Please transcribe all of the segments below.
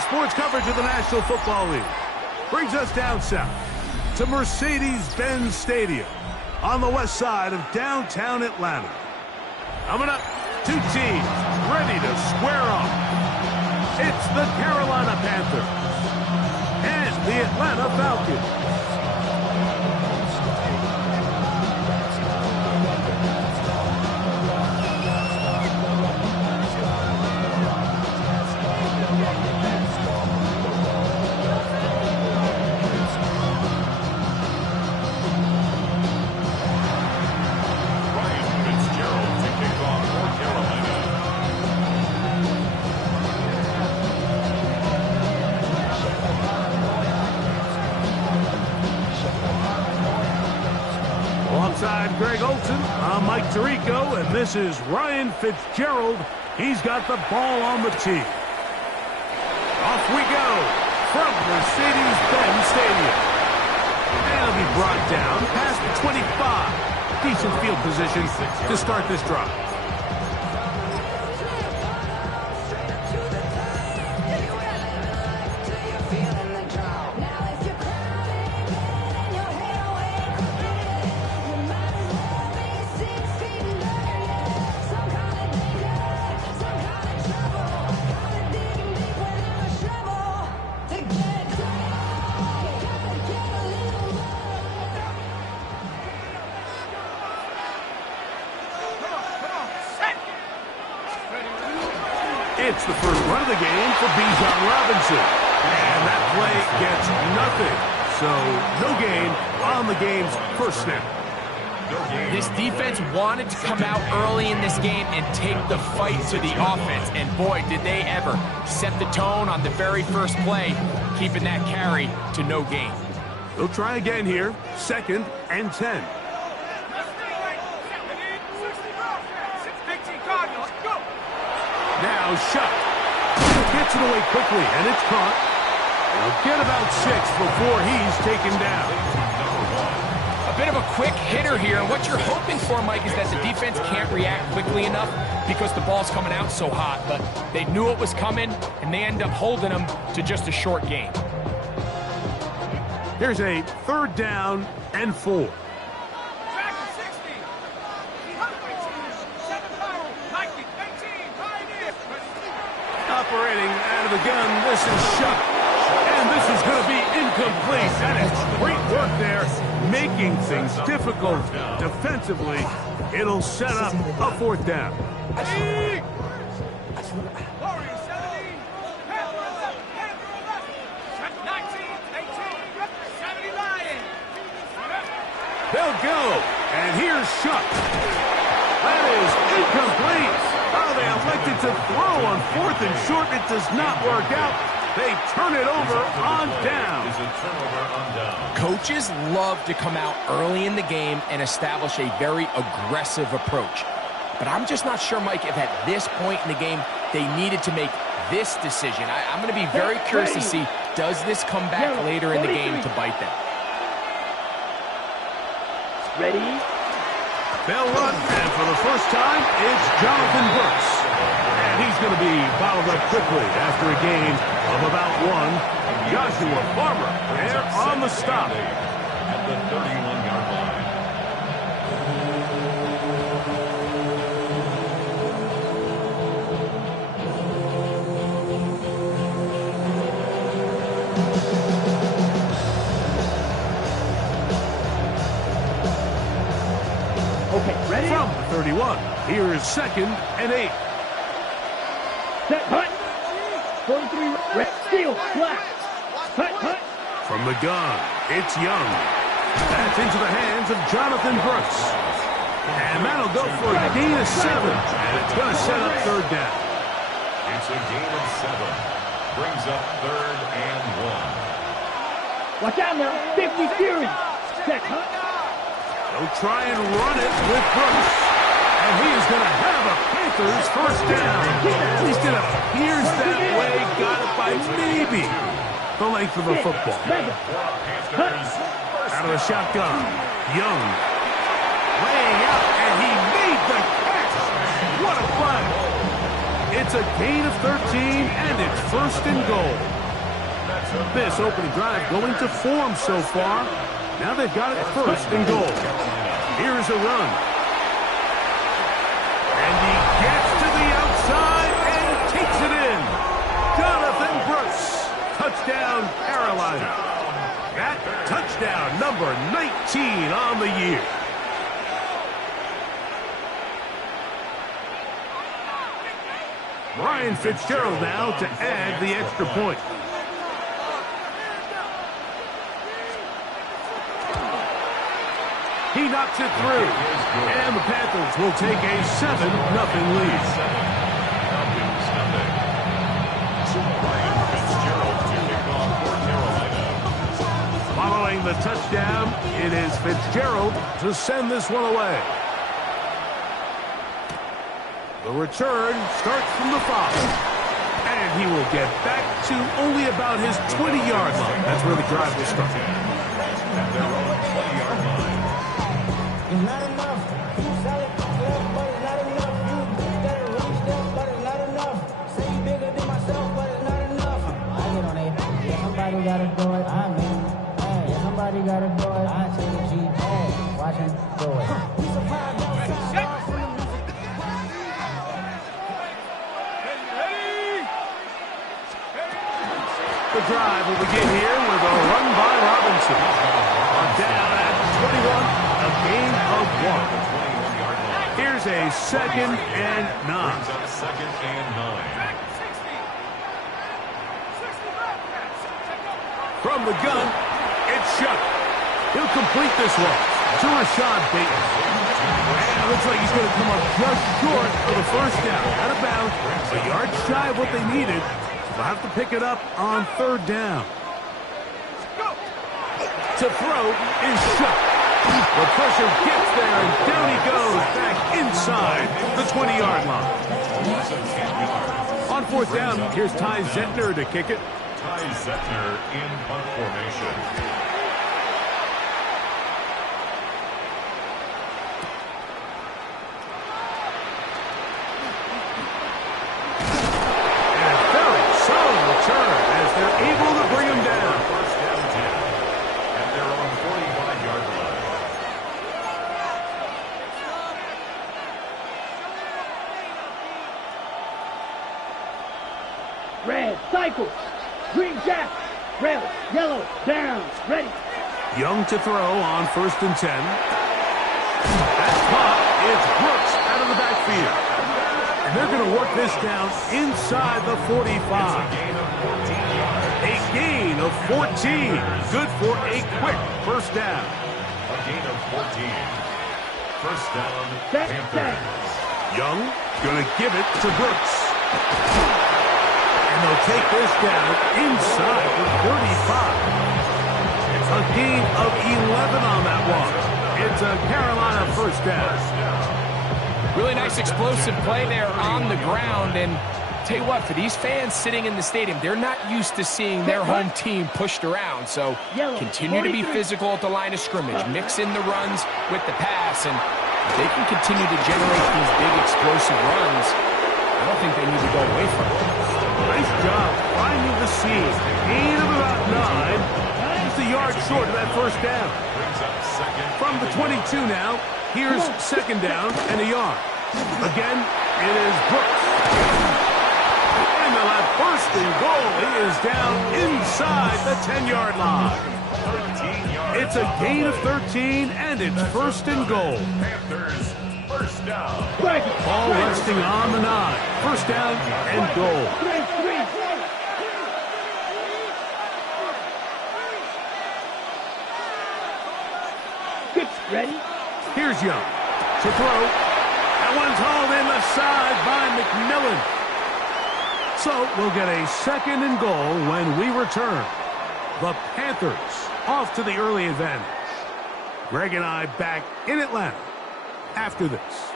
sports coverage of the National Football League brings us down south to Mercedes-Benz Stadium on the west side of downtown Atlanta. Coming up, two teams ready to square off. It's the Carolina Panthers and the Atlanta Falcons. Alongside Greg Olson, I'm Mike Tirico, and this is Ryan Fitzgerald. He's got the ball on the tee. Off we go from Mercedes-Benz Stadium. And it'll be brought down past the 25. Decent field position to start this drive. It's the first run of the game for Bijan Robinson. And that play gets nothing. So, no gain on the game's first snap. This defense wanted to come out early in this game and take the fight to the offense. And boy, did they ever set the tone on the very first play, keeping that carry to no gain. They'll try again here. 2nd and 10. Now shot. Gets it away quickly, and it's caught. They'll get about 6 before he's taken down. A bit of a quick hitter here. What you're hoping for, Mike, is that the defense can't react quickly enough because the ball's coming out so hot. But they knew it was coming, and they end up holding them to just a short gain. Here's a 3rd down and 4. Operating out of the gun, this is shot. And this is going to be incomplete. That is great work there, making things difficult defensively. It'll set up a 4th down. They'll go, and here's Shuck. That is incomplete. Oh, they elected to throw on 4th and short. It does not work out. They turn it over on down. Coaches love to come out early in the game and establish a very aggressive approach. But I'm just not sure, Mike, if at this point in the game they needed to make this decision. I'm going to be very curious to see, does this come back later in the game to bite them? Ready? They'll run, and for the first time, it's Jonathan Brooks. And he's going to be bottled up quickly after a gain of about 1. Joshua Farmer there on the stop. At the 31-yard line. Okay, ready? From the 31, here's 2nd and 8. Set, hut. 43, red, steal, flat. Hut, hut. From the gun, it's Young. That's into the hands of Jonathan Brooks. And that'll go for a gain of 7. And it's going to set up 3rd down. It's a gain of 7. Brings up 3rd and 1. Watch out now. 50 Fury. Set, hut. They'll try and run it with Brooks. And he is going to have a Panthers first down. At least it appears that way. Got it by maybe the length of a football. Out of the shotgun. Young. Laying out, and he made the catch. What a play. It's It's a gain of 13, and it's first and goal. This opening drive going to form so far. Now they've got it first and goal. Here's a run. And he gets to the outside and takes it in. Jonathan Brooks. Touchdown, Carolina. That touchdown, number 19 on the year. Ryan Fitzgerald now to add the extra point. He knocks it through. And the Panthers will take a 7-0 lead. Following the touchdown, it is Fitzgerald to send this one away. The return starts from the 5. And he will get back to only about his 20-yard line. That's where the drive will start. At their own 20-yard line. It's not enough. You sell it, but it's not enough. You got a run step, but it's not enough. Say you bigger than myself, but it's not enough. I get on it. Yeah, somebody gotta do it. I mean, hey, somebody gotta do it. I take a G. Hey, watch him do it. We survived outside. The drive will begin here with a run by Robinson. On down at 21, a gain of 1. Here's a 2nd and 9. Second and 9. From the gun, it's shut. He'll complete this one to Rashad Bateman. And it looks like he's going to come up just short of the first down. Out of bounds, a yard shy of what they needed. They'll have to pick it up on 3rd down. To throw is shut. The pressure gets there, and down he goes back inside the 20-yard line. On 4th down, here's Ty Zentner to kick it. Ty Zentner in punt formation. Able to bring him down. First down 10 at their own 45-yard line. Red, cycle. Green jack. Red, yellow, down, ready. Young to throw on 1st and 10. That's caught. It's Brooks out of the backfield. And they're going to work this down inside the 45. A gain of 14. Good for a quick first down. A gain of 14. First down, Panthers. Young going to give it to Brooks. And they'll take this down inside the 35. A gain of 11 on that one. It's a Carolina first down. Really nice explosive play there on the ground. And tell you what, for these fans sitting in the stadium, they're not used to seeing their home team pushed around. So continue to be physical at the line of scrimmage. Mix in the runs with the pass. And if they can continue to generate these big explosive runs, I don't think they need to go away from it. Nice job finding the seam. Gain of about 9. Just a yard short of that first down. From the 22 now, here's 2nd down and a yard. Again, it is Brooks. And they'll have 1st and goal. He is down inside the 10-yard line. It's a gain of 13, and it's 1st and goal. Panthers, first down. Ball resting on the 9. 1st down and goal. Ready? Here's Young to throw. That one's hauled in left side by McMillan. So we'll get a 2nd and goal when we return. The Panthers off to the early advantage. Greg and I back in Atlanta after this.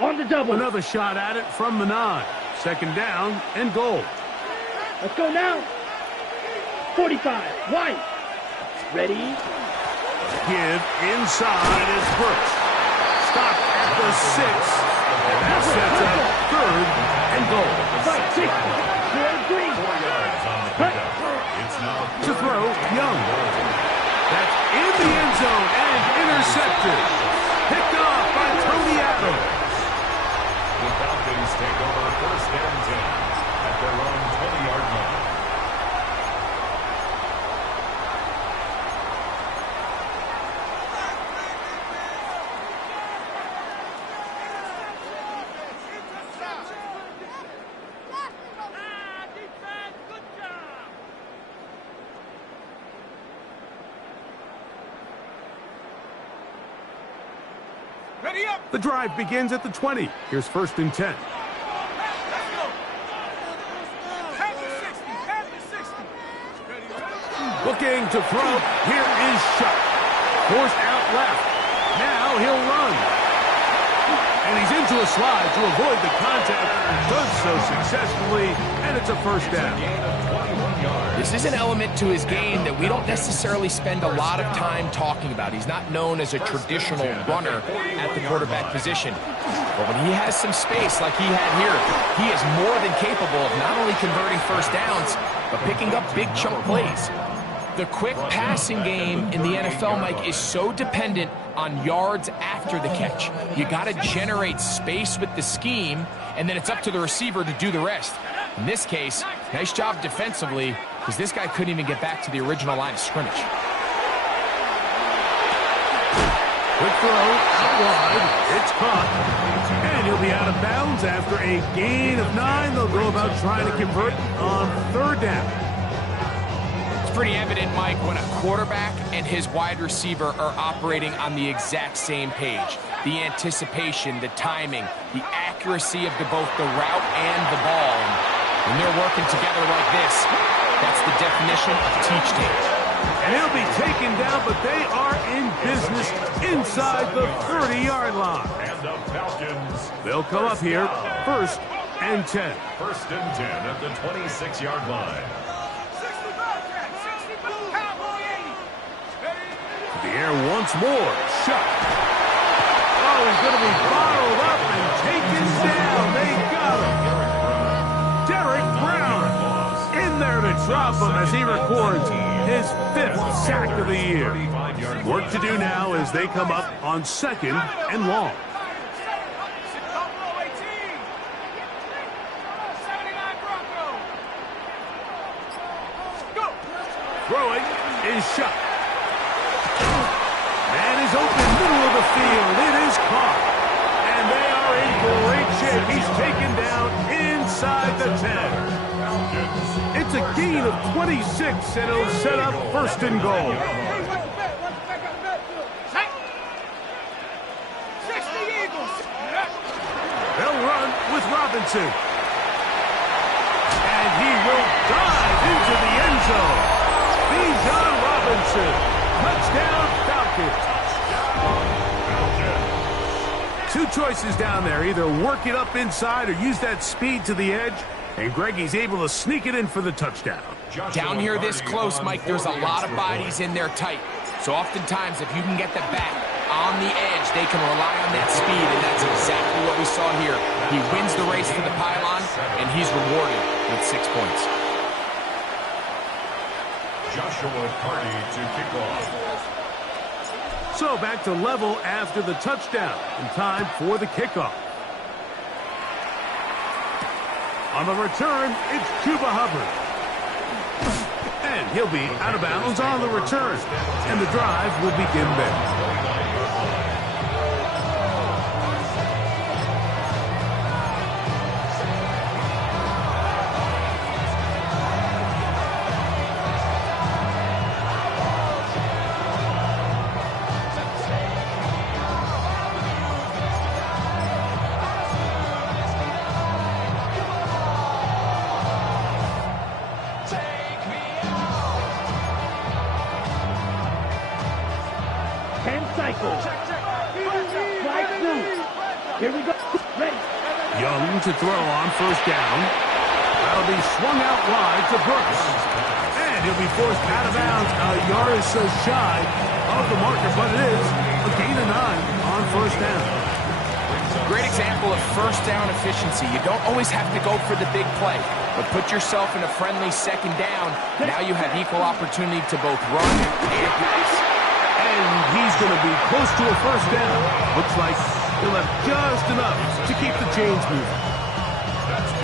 On the double. Another shot at it from the 9. Second down and goal. Let's go now. 45. White. Ready. Give inside is Brooks. Stop at the 6. And that sets up 3rd and goal. Fight 60. 4-3. 4 yards on the pickup. It's now To throw, Young. That's in the end zone and intercepted. Picked off by Tony Adams. the Falcons take over 1st and 10 at their own 20-yard line. The drive begins at the 20. Here's 1st and 10. Looking to throw. Here is Shuck. Forced out left. Now he'll run. And he's into a slide to avoid the contact. Does so successfully, and it's a 1st down. This is an element to his game that we don't necessarily spend a lot of time talking about. He's not known as a traditional runner at the quarterback position. But when he has some space like he had here, he is more than capable of not only converting 1st downs, but picking up big chunk plays. The quick passing game in the NFL, Mike, is so dependent on yards after the catch. You got to generate space with the scheme, and then it's up to the receiver to do the rest. In this case, nice job defensively, because this guy couldn't even get back to the original line of scrimmage. Quick throw, out wide, it's caught. And he'll be out of bounds after a gain of 9. They'll go about trying to convert on 3rd down. It's pretty evident, Mike, when a quarterback and his wide receiver are operating on the exact same page. The anticipation, the timing, the accuracy of both the route and the ball. And when they're working together like this, that's the definition of teach tape. And he'll be taken down, but they are in business inside the 30-yard line. And the Falcons. They'll come up here, 1st and 10. 1st and 10 at the 26-yard line. The air once more. Shot. Oh, he's going to be bottled up and taken down. They got him. Derek Brown in there to drop him as he records his 5th sack of the year. Work to do now as they come up on 2nd and long. Throwing is Shot. Man is open, middle of the field. It is caught. And they are in great shape. He's taken down inside the 10. It's a gain of 26, and it'll set up 1st and goal. They'll run with Robinson. And he will dive into the end zone. Bijan Robinson. Touchdown, Falcons. 2 choices down there. Either work it up inside or use that speed to the edge. And Greggy's able to sneak it in for the touchdown. Down here this close, Mike, there's a lot of bodies in there tight. So oftentimes, if you can get the back on the edge, they can rely on that speed, and that's exactly what we saw here. He wins the race to the pylon, and he's rewarded with 6 points. Joshua Carty to kick off. So back to level after the touchdown. And time for the kickoff. On the return, it's Chuba Hubbard. And he'll be out of bounds on the return. And the drive will begin there. Cycle. Right through. Here we go. Young to throw on first down. That'll be swung out wide to Brooks. And he'll be forced out of bounds. A yard is so shy of the marker, but it is a gain of 9 on first down. Great example of first down efficiency. You don't always have to go for the big play, but put yourself in a friendly second down. Now you have equal opportunity to both run and pass. And he's going to be close to a first down. Looks like he'll have just enough to keep the chains moving.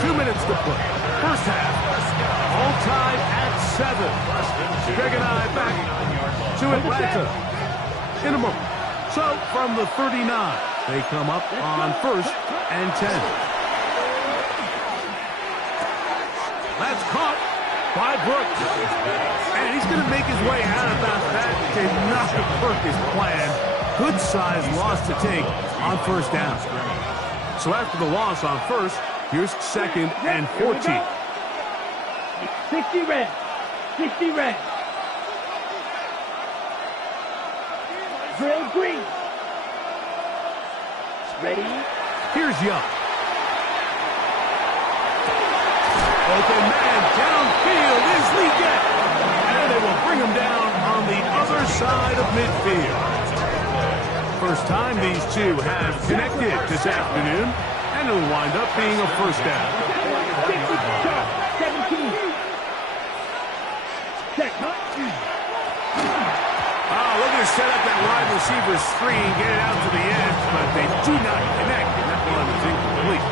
2 minutes to play. First half. All tied at 7. Greg and I back to Atlanta in a moment. So from the 39, they come up on first and 10. That's caught by Brooks. And he's going to make his way out of that. That did not work his plan. Good size loss to take on first down. So after the loss on first, here's second and 14. 60 red. 60 red. Drill green. Ready? Here's Young. Open man downfield is Leggett. And they will bring him down on the other side of midfield. First time these two have connected this afternoon, and it'll wind up being a first down. 17. Check. Look at set up that wide receiver screen, get it out to the edge, but they do not connect, and that one is incomplete.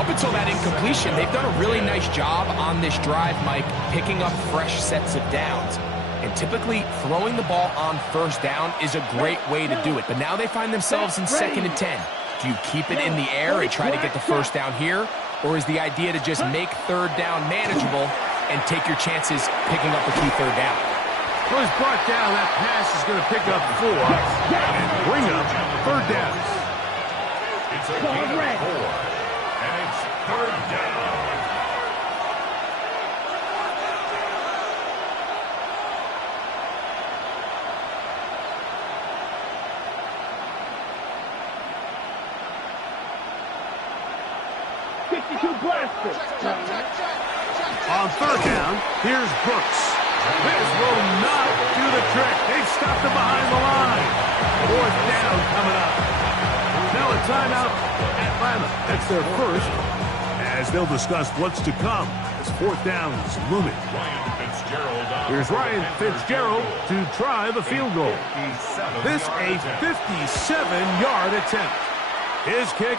Up until that incompletion, they've done a really nice job on this drive, Mike, picking up fresh sets of downs. And typically, throwing the ball on first down is a great way to do it. But now they find themselves in second and 10. Do you keep it in the air and try to get the first down here? Or is the idea to just make third down manageable and take your chances picking up a key third down? Well, he's brought down. That pass is going to pick up 4 and bring up third down. It's a gain of 4, and it's third down. On third down, here's Brooks. This will not do the trick. They've stopped him behind the line. Fourth down coming up. Now a timeout, Atlanta. That's their first, as they'll discuss what's to come as fourth down is looming. Here's Ryan Fitzgerald to try the field goal. This a 57-yard attempt. His kick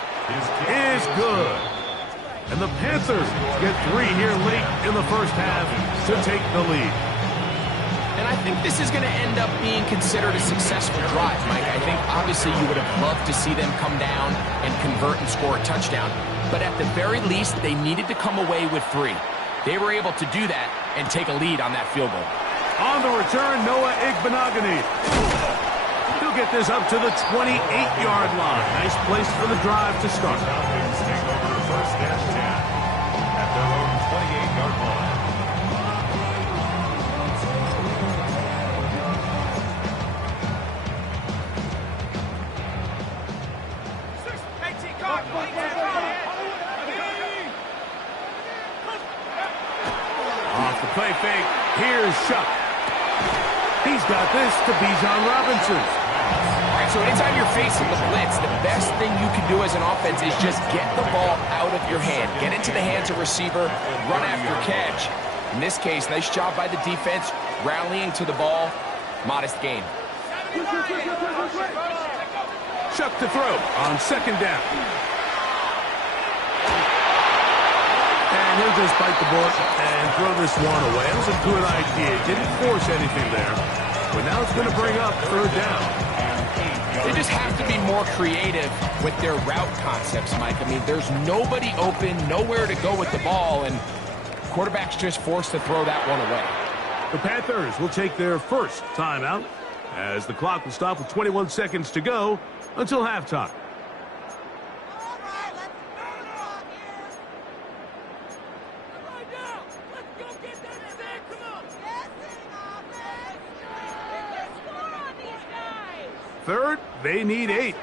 is good. And the Panthers get 3 here late in the first half to take the lead. And I think this is going to end up being considered a successful drive, Mike. I think obviously you would have loved to see them come down and convert and score a touchdown. But at the very least, they needed to come away with 3. They were able to do that and take a lead on that field goal. On the return, Noah Igbenogany. He'll get this up to the 28-yard line. Nice place for the drive to start. Take over first and 10 at their own 28-yard line. Off the play fake, here's Shuck. He's got this to Bijan Robinson. All right, so anytime you're facing the blitz, the best thing you can do as an offense is just get the ball out of your hand. Get into the hands of receiver, run after catch. In this case, nice job by the defense, rallying to the ball. Modest gain. Shuck to throw on second down. And he'll just bite the bullet and throw this one away. It was a good idea. Didn't force anything there. But now it's going to bring up third down. They just have to be more creative with their route concepts, Mike. I mean, there's nobody open, nowhere to go with the ball, and quarterback's just forced to throw that one away. The Panthers will take their first timeout as the clock will stop with 21 seconds to go until halftime. Third, they need 8.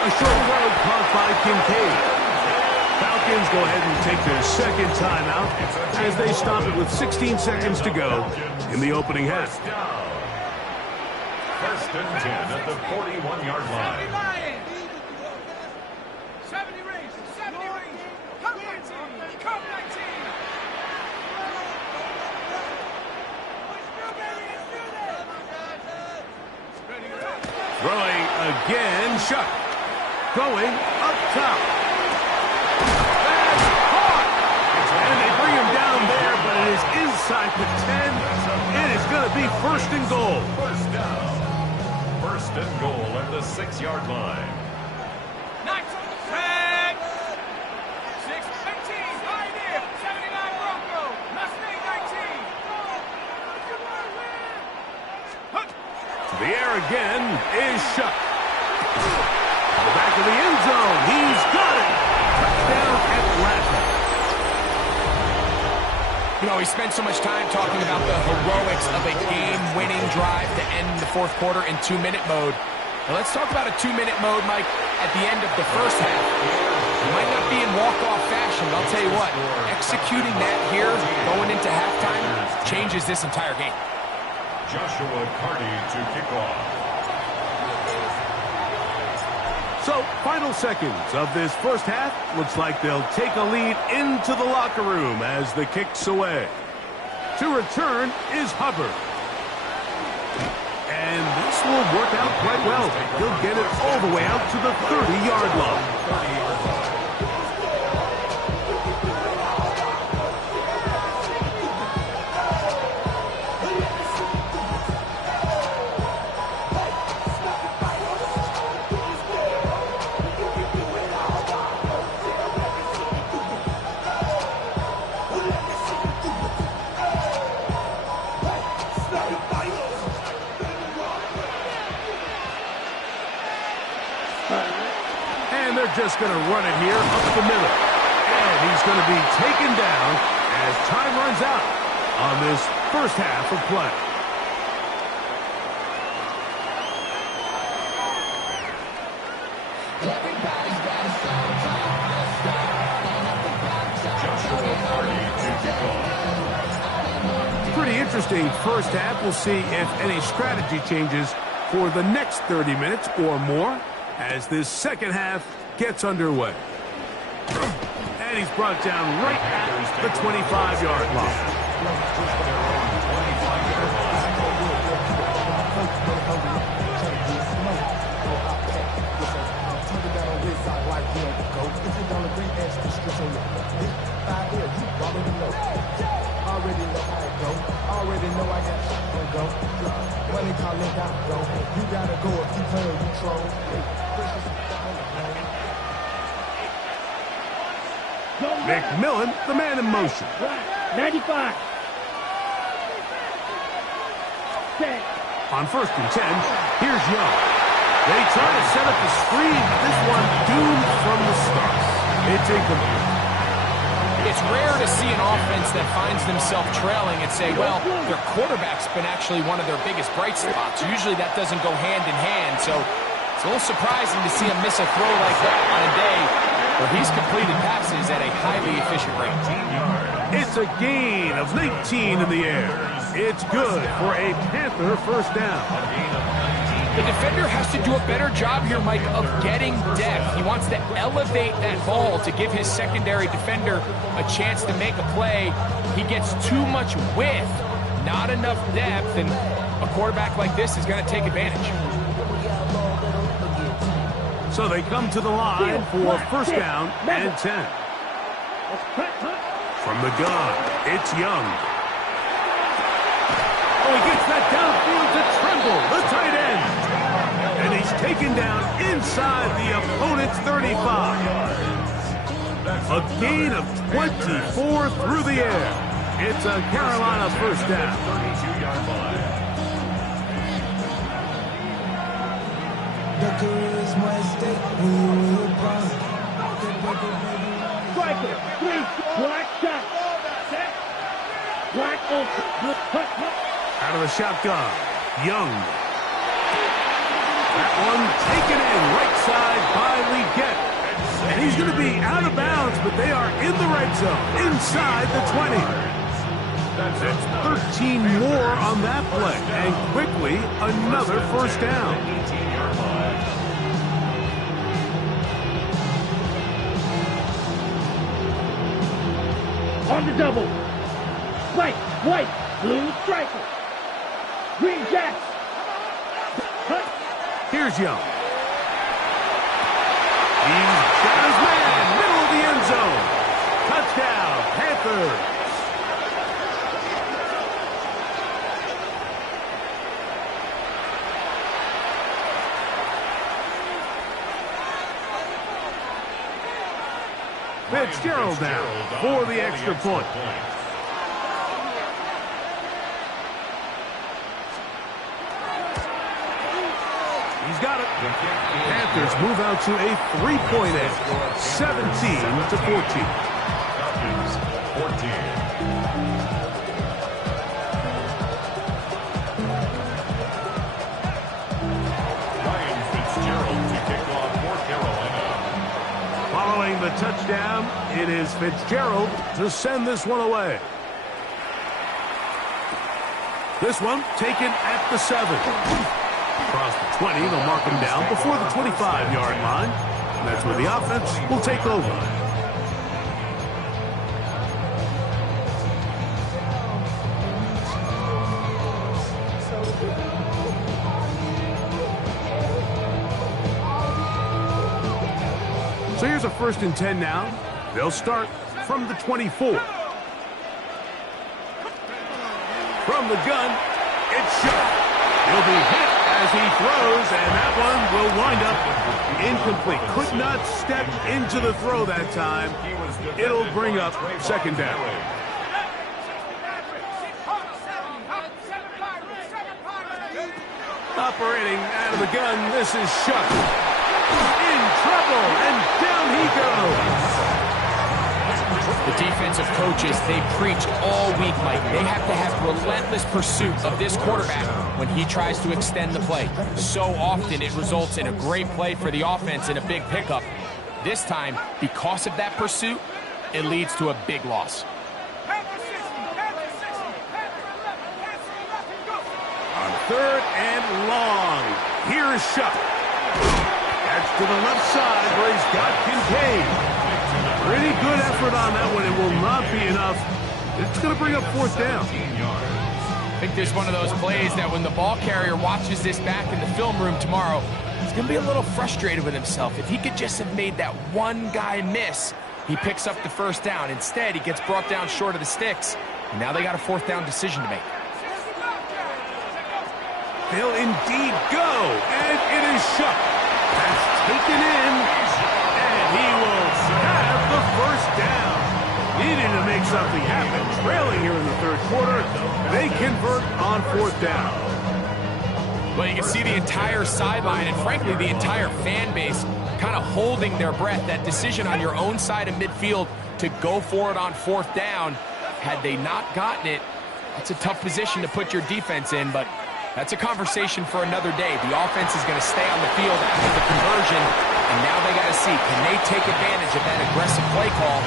A short throw caught by Kincaid. Falcons go ahead and take their second timeout as they stop it with 16 seconds to go in the opening half. First and 10 at the 41-yard line. 70 rings, 70 rings. Come 19, come 19. Throwing again, Shuck. Going up top. That's caught! And they bring him down there, but it is inside the 10. It is going to be first and goal. First down. First and goal at the 6-yard line. 19, 6, 18, Pioneer, 79 Bronco, Mustang 19. The air again is Shuck. To the back of the end zone. He's got it. Touchdown Atlanta. You know, he spent so much time talking about the heroics of a game-winning drive to end the fourth quarter in 2-minute mode. Now let's talk about a 2-minute mode, Mike, at the end of the first half. It might not be in walk-off fashion, but I'll tell you what, executing that here, going into halftime, changes this entire game. Joshua Carty to kick off. So, final seconds of this first half. Looks like they'll take a lead into the locker room as the kick's away. To return is Hubbard. And this will work out quite well. He'll get it all the way out to the 30-yard line. And they're just going to run it here up the middle. And he's going to be taken down as time runs out on this first half of play. Pretty interesting first half. We'll see if any strategy changes for the next 30 minutes or more as this second half gets underway. And he's brought down right at the 25-yard line. Already know I got shot on go. Money calling down go. You gotta go if you play or you troll. McMillan, the man in motion. 95. Set. On first and 10, here's Young. They try to set up the screen, but this one doomed from the start. It's incomplete. It's rare to see an offense that finds themselves trailing and say, well, their quarterback's been actually one of their biggest bright spots. Usually that doesn't go hand in hand, so it's a little surprising to see him miss a throw like that on a day where he's completed passes at a highly efficient rate. It's a gain of 19 in the air. It's good for a Panther first down. The defender has to do a better job here, Mike, of getting depth. He wants to elevate that ball to give his secondary defender a chance to make a play. He gets too much width, not enough depth, and a quarterback like this is going to take advantage. So they come to the line for first down and 10. From the gun, it's Young. Oh, he gets that downfield to Tremble, the tight end. And he's taken down inside the opponent's 35. A gain of 24 through the air. It's a Carolina first down. 32-yard line. The career is more at stake when you LeBron. Striker. 3. Black shot. Set. Black open. Out of the shotgun, Young. That one taken in right side by out of bounds, but they are in the red zone, inside the 20. That's 13 more on that play, and quickly another first down. On the double. White, blue striker. Green Jacks. Cut. Here's Young. He's got his man, middle of the end zone. Touchdown, Panthers. Fitzgerald now for the extra point. He's got it. Panthers move out to a 3-point edge, 17-14. Falcons, 14. Ryan Fitzgerald to kick off for Carolina. Following the touchdown, it is Fitzgerald to send this one away. This one taken at the 7. Across the 20, they'll mark him down before the 25-yard line. And that's where the offense will take over. So here's a 1st and 10 now. They'll start from the 24. From the gun, it's shot. He'll be hit as he throws, and that one will wind up incomplete. Could not step into the throw that time. It'll bring up 2nd down. Operating out of the gun, this is Shuck. In trouble, and down he goes. The defensive coaches, they preach all week, Mike. They have to have relentless pursuit of this quarterback when he tries to extend the play. So often it results in a great play for the offense and a big pickup. This time, because of that pursuit, it leads to a big loss. On 3rd and long, here's Shuck. That's to the left side where he's got Kincaid. Pretty good effort on that one. It will not be enough. It's going to bring up 4th down. I think there's one of those plays that when the ball carrier watches this back in the film room tomorrow, he's going to be a little frustrated with himself. If he could just have made that one guy miss, he picks up the 1st down. Instead, he gets brought down short of the sticks. And now they got a 4th down decision to make. They'll indeed go, and it is Shuck. That's taken in, and he will have the 1st down. Needing to make something happen, trailing here in the 3rd quarter. They convert on 4th down. Well, you can see the entire sideline and, frankly, the entire fan base kind of holding their breath. That decision on your own side of midfield to go for it on 4th down, had they not gotten it, that's a tough position to put your defense in, but that's a conversation for another day. The offense is going to stay on the field after the conversion, and now they got to see, can they take advantage of that aggressive play call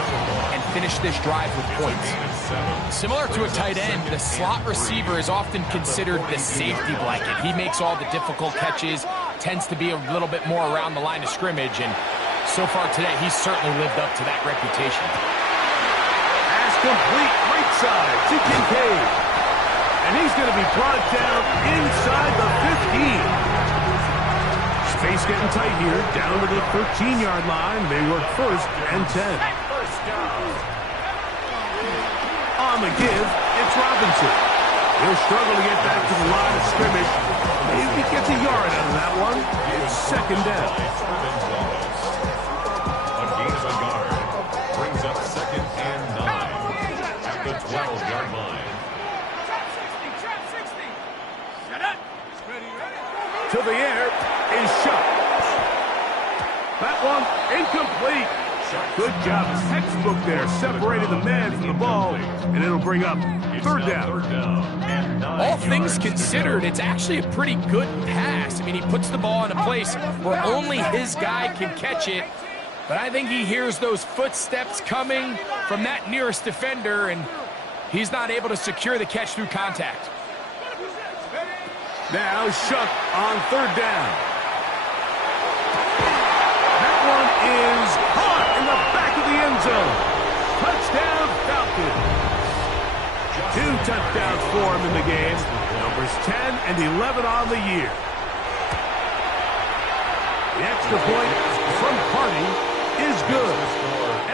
and finish this drive with points? Similar to a tight end, the slot receiver is often considered the safety blanket. He makes all the difficult catches, tends to be a little bit more around the line of scrimmage, and so far today, he's certainly lived up to that reputation. Pass complete, right side to Kincaid. And he's going to be brought down inside the 15. Space getting tight here, down to the 13-yard line. They work 1st and 10. On the give, it's Robinson. He'll struggle to get back to the line of scrimmage. Maybe he gets a yard out of that one. It's 2nd down. A gain of a yard brings up 2nd and 9 at the 12-yard line. To the air is Shuck. That one incomplete. Good job. Textbook there. Separated the man from the ball, and it'll bring up 3rd down. All things considered, it's actually a pretty good pass. I mean, he puts the ball in a place where only his guy can catch it. But I think he hears those footsteps coming from that nearest defender, and he's not able to secure the catch through contact. Now Shuck on third down. That one is caught in the back of the end zone. Touchdown, Falcons. 2 touchdowns for him in the game. Numbers 10 and 11 on the year. The extra point from Carney is good.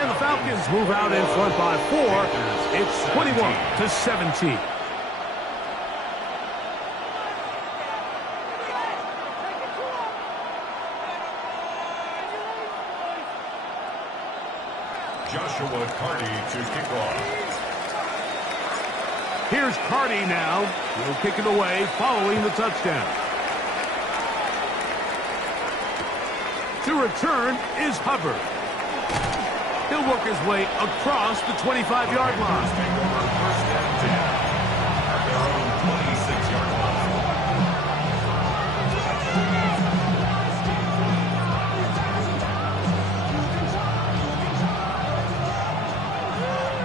And the Falcons move out in front by 4. It's 21-17. Joshua Carney to kick off. Here's Carney now. He'll kick it away following the touchdown. To return is Hubbard. He'll work his way across the 25-yard line. Take over first and 10 at their own 26-yard line.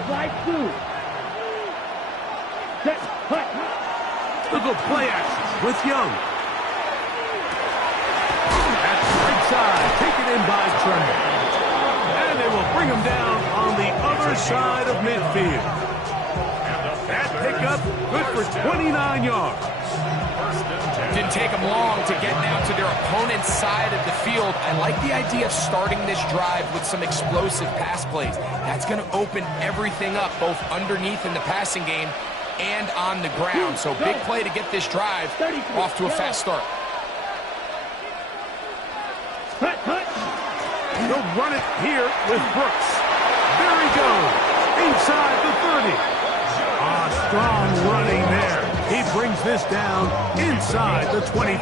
Slide 2. Set. Hut. Look at play action with Young. That's right side, taken in by Tremble. And they will bring him down on the other side of midfield. That pickup good for 29 yards. Didn't take them long to get down to their opponent's side of the field. I like the idea of starting this drive with some explosive pass plays. That's going to open everything up, both underneath in the passing game and on the ground. So big play to get this drive off to a fast start. Hut. Hut. He'll run it here with Brooks. There he goes, inside the 30. Strong running there. He brings this down inside the 25.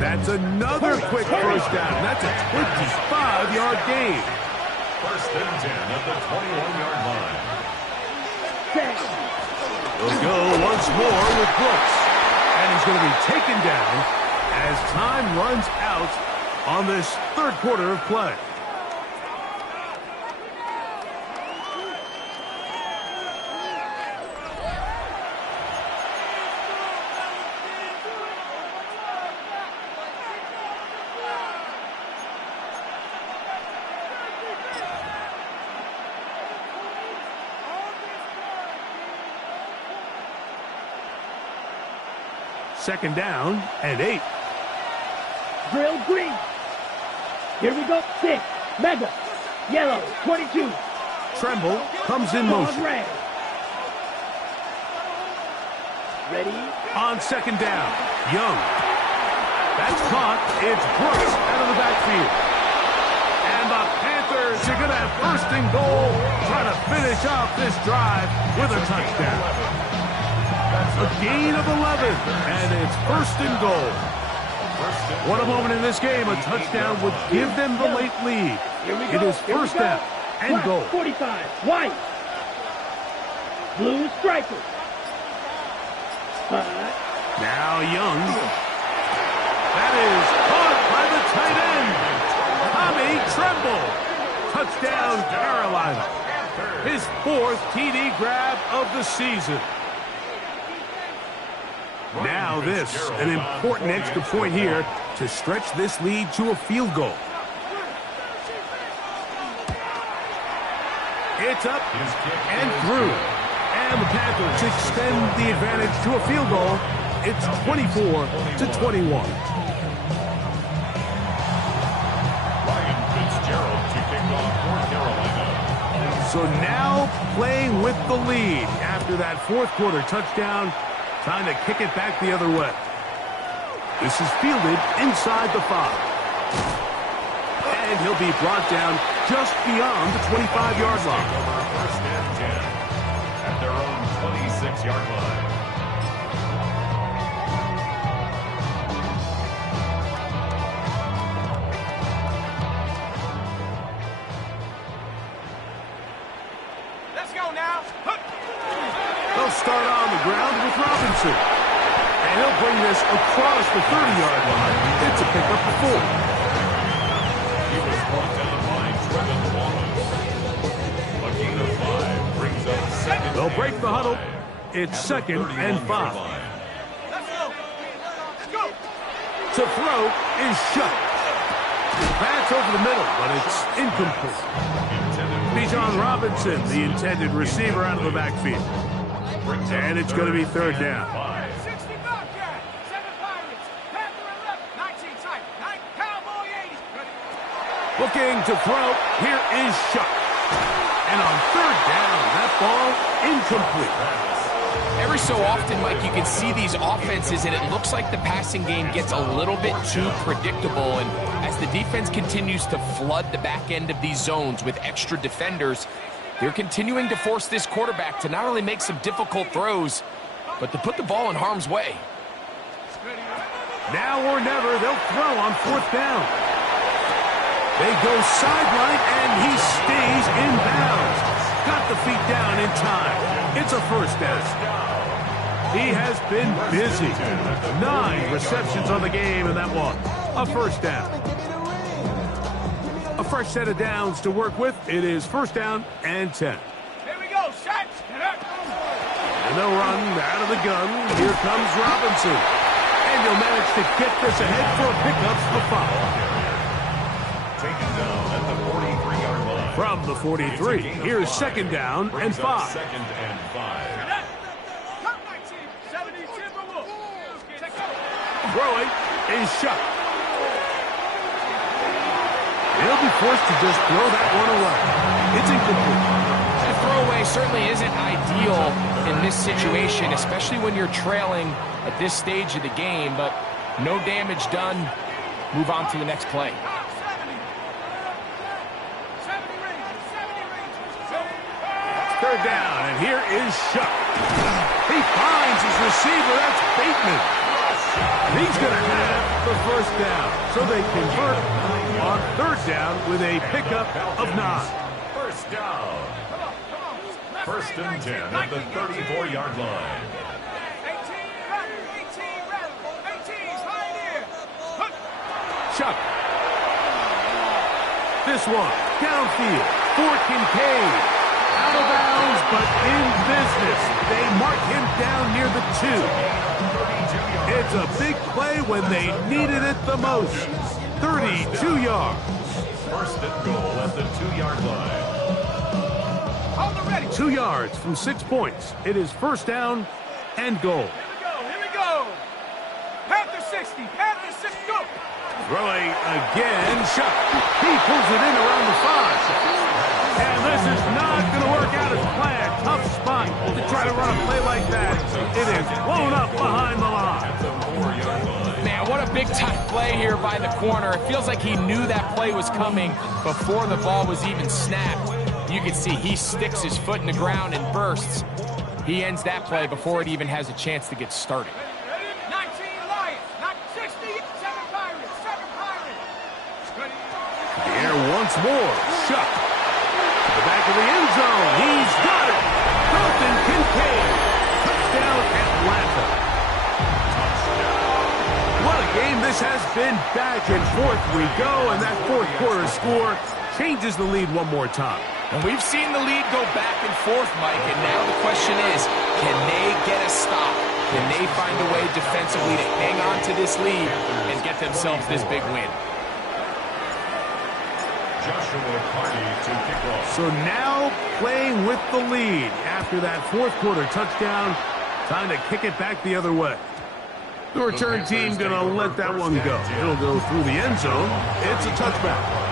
That's another quick first down. That's a 25-yard gain. First and 10 at the 21-yard line. He'll go once more with Brooks. And he's going to be taken down as time runs out on this third quarter of play. Second down and 8. Drill green. Here we go. 6. Mega. Yellow. 22. Tremble comes in motion. Red. Ready. On second down, Young. That's caught. It's Brooks out of the backfield. And the Panthers are going to have first and goal, trying to finish off this drive with a touchdown. A gain of 11, and it's first and goal. What a moment in this game. A touchdown would give them the late lead. It is first down and goal. 45. White. Blue striker. Now Young. That is caught by the tight end, Tommy Tremble. Touchdown, Carolina. His 4th TD grab of the season. Now this, an important extra point here to stretch this lead to a field goal. It's up and through. And the Panthers extend the advantage to a field goal. It's 24-21. Ryan Fitzgerald to kick off for Carolina. So now playing with the lead after that fourth quarter touchdown. Trying to kick it back the other way. This is fielded inside the 5. And he'll be brought down just beyond the 25-yard line. First and 10 at their own 26-yard line. Let's go now. They'll start on the ground with Robinson. And he'll bring this across the 30-yard line. It's a pickup for 4. He was one They'll break the huddle. It's second and 5. To throw is shut. Pass over the middle, but it's incomplete. Bijan Robinson, the intended receiver, out of the backfield. And it's going to be third down. 60 Bobcat, 7 Pirates, Panther 11, 19 type, 9 Cowboy 80. Looking to throw. Here is shut. And on third down, that ball incomplete. Every so often, Mike, you can see these offenses, and it looks like the passing game gets a little bit too predictable. And as the defense continues to flood the back end of these zones with extra defenders, they're continuing to force this quarterback to not only make some difficult throws, but to put the ball in harm's way. Now or never, they'll throw on fourth down. They go sideline, and he stays in bounds. Got the feet down in time. It's a first down. He has been busy. 9 receptions on the game, and that one, a first down. A fresh set of downs to work with. It is first down and 10. Here we go, set. And they'll run out of the gun. Here comes Robinson. And he'll manage to get this ahead for a pickup of 5. Taken down at the 43-yard line. From the 43, here's second down and 5. Second and 5. Throwing is shut. He'll be forced to just throw that one away. It's incomplete. The throwaway certainly isn't ideal in this situation, especially when you're trailing at this stage of the game, but no damage done. Move on to the next play. Third down, and here is Shuck. He finds his receiver. That's Bateman. He's going to have the first down. So they convert on third down with a pickup of 9. First down. First and 10 at the 34-yard line. 18, Pioneer. Chuck. This one, downfield for Kincaid. Out of bounds, but in business. They mark him down near the 2. It's a big play when they needed it the most. 32 yards. First and goal at the 2-yard line. 2 yards from 6 points. It is first down and goal. Here we go. Panther 60, Panther 60, go. Throwing again, Shuck. He pulls it in around the 5. And this is not going to work out as planned. Tough spot to try to run a play like that. It is blown up behind the line. Man, what a big-time play here by the corner. It feels like he knew that play was coming before the ball was even snapped. You can see he sticks his foot in the ground and bursts. He ends that play before it even has a chance to get started. 19 Lions, not 60, 7 Pirates, 7 Pirates. The air once more. Shuck. To the back of the end zone. He's got it. Dalton Kincaid. Touchdown Atlanta. What a game this has been. Back and forth we go, and that fourth quarter score changes the lead one more time. And we've seen the lead go back and forth, Mike, and now the question is, can they get a stop? Can they find a way defensively to hang on to this lead and get themselves this big win? Joshua Carney to kick off. So now playing with the lead after that fourth quarter touchdown. Time to kick it back the other way. The return team going to let that one go. It'll go through the end zone. It's a touchback.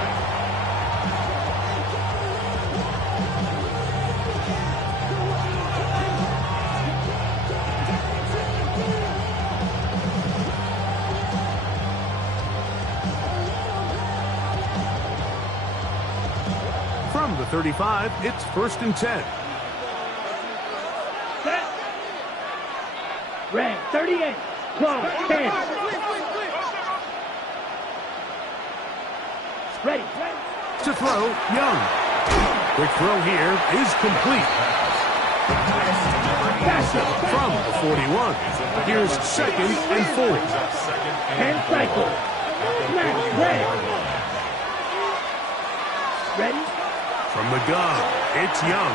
From the 35, it's first and 10. Set. Red, 38. Close, 10. Ready. To throw, Young. Quick throw here is complete. From the 41. Here's second and 4. 10 cycles. Snap, ready. Ready. From the gun, it's Young.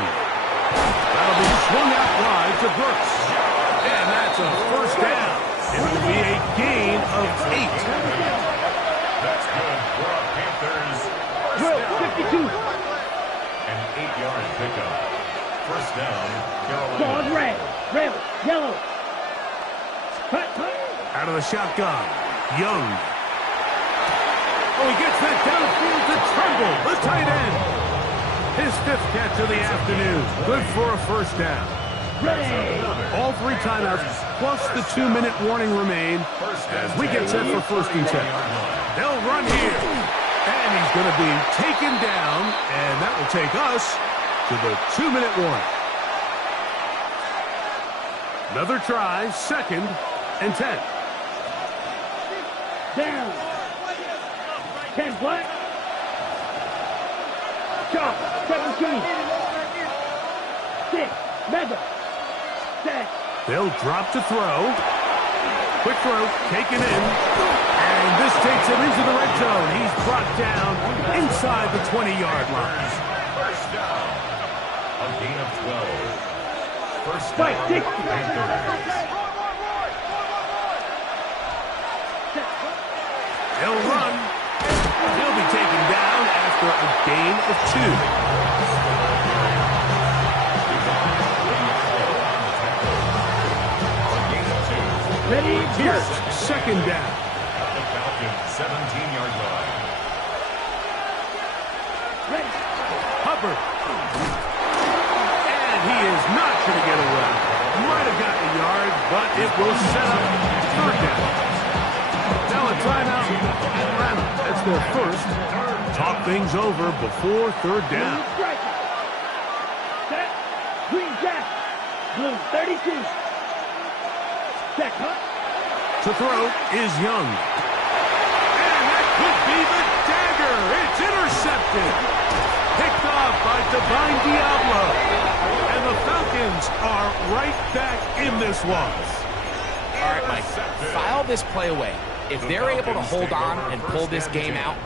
That'll be swung out wide to Brooks. And that's a first down. It will be a gain of 8. That's good for our Panthers. Drill 52. An 8-yard pickup. First down, Carolina. Ball red. Red. Yellow. Cut. Out of the shotgun, Young. Oh, he gets that downfield to Tremble, the tight end. His 5th catch of the afternoon. Good for a first down. All 3 timeouts plus the 2-minute warning remain as we get set for 1st and 10. They'll run here. And he's going to be taken down, and that will take us to the 2-minute warning. Another try, 2nd and 10. Down. 10 black. Shot. 17. 6. Mega. Set. They'll drop to throw. Quick throw, taken in. And this takes him into the red zone. He's brought down inside the 20-yard line. First down. A gain of 12. First Fight, down, 60. Panthers. He'll run. He'll be taken down after a gain of 2. Ready. Here's 2nd down. At the Falcons' 17-yard line. Ready. Hubbard. And he is not going to get away. Might have gotten a yard, but it will set up 3rd down. Now a timeout. Atlanta. That's their first. Talk things over before 3rd down. Set. Green jack. Blue 32. Check, huh? To throw is Young. And that could be the dagger. It's intercepted. Picked off by Divine Diablo. And the Falcons are right back in this one. All right, Mike, file this play away. If they're able to hold on and pull this game out,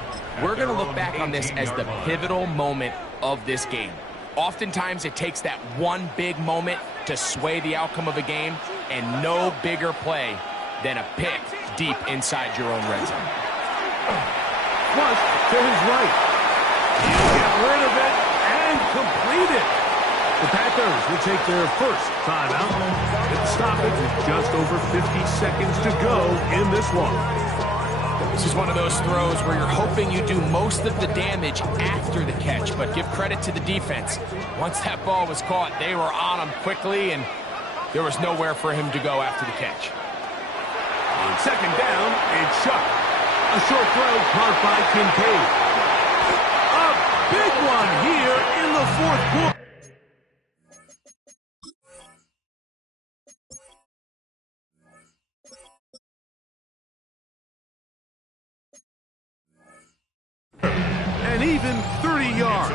we're going to look back on this as the pivotal moment of this game. Oftentimes, it takes that one big moment to sway the outcome of a game, and no bigger play than a pick deep inside your own red zone. Flush to his right. He'll get rid of it and complete it. The Panthers will take their first timeout. It's stoppage with just over 50 seconds to go in this one. This is one of those throws where you're hoping you do most of the damage after the catch, but give credit to the defense. Once that ball was caught, they were on him quickly, and there was nowhere for him to go after the catch. On 2nd down, it's Shuck. A short throw caught by Kincaid. A big one here in the 4th quarter. And even 30 yards.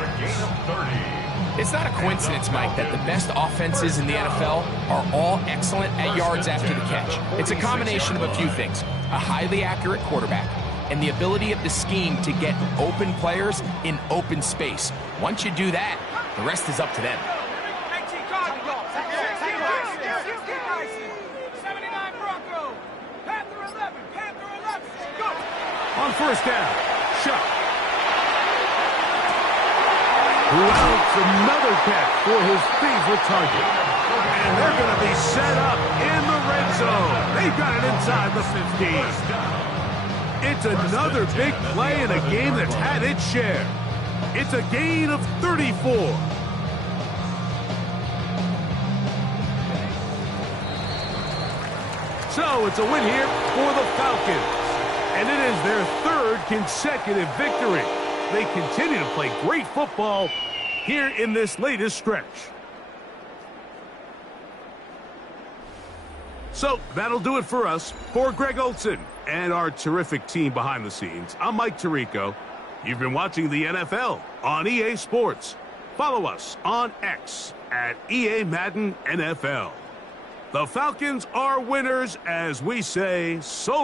It's not a coincidence, Mike, that the best offenses in the NFL are all excellent at yards after the catch. It's a combination of a few things: a highly accurate quarterback and the ability of the scheme to get open players in open space. Once you do that, the rest is up to them. 79 Bronco. Panther 11. Panther 11. Go. On 1st down, Shuck. Who outs another catch for his favorite target. And they're going to be set up in the red zone. They've got it inside the 15. It's another big play in a game that's had its share. It's a gain of 34. So it's a win here for the Falcons. And it is their 3rd consecutive victory. They continue to play great football here in this latest stretch. So that'll do it for us. For Greg Olson and our terrific team behind the scenes, I'm Mike Tirico. You've been watching the NFL on EA Sports. Follow us on X at EA Madden NFL. The Falcons are winners as we say so long.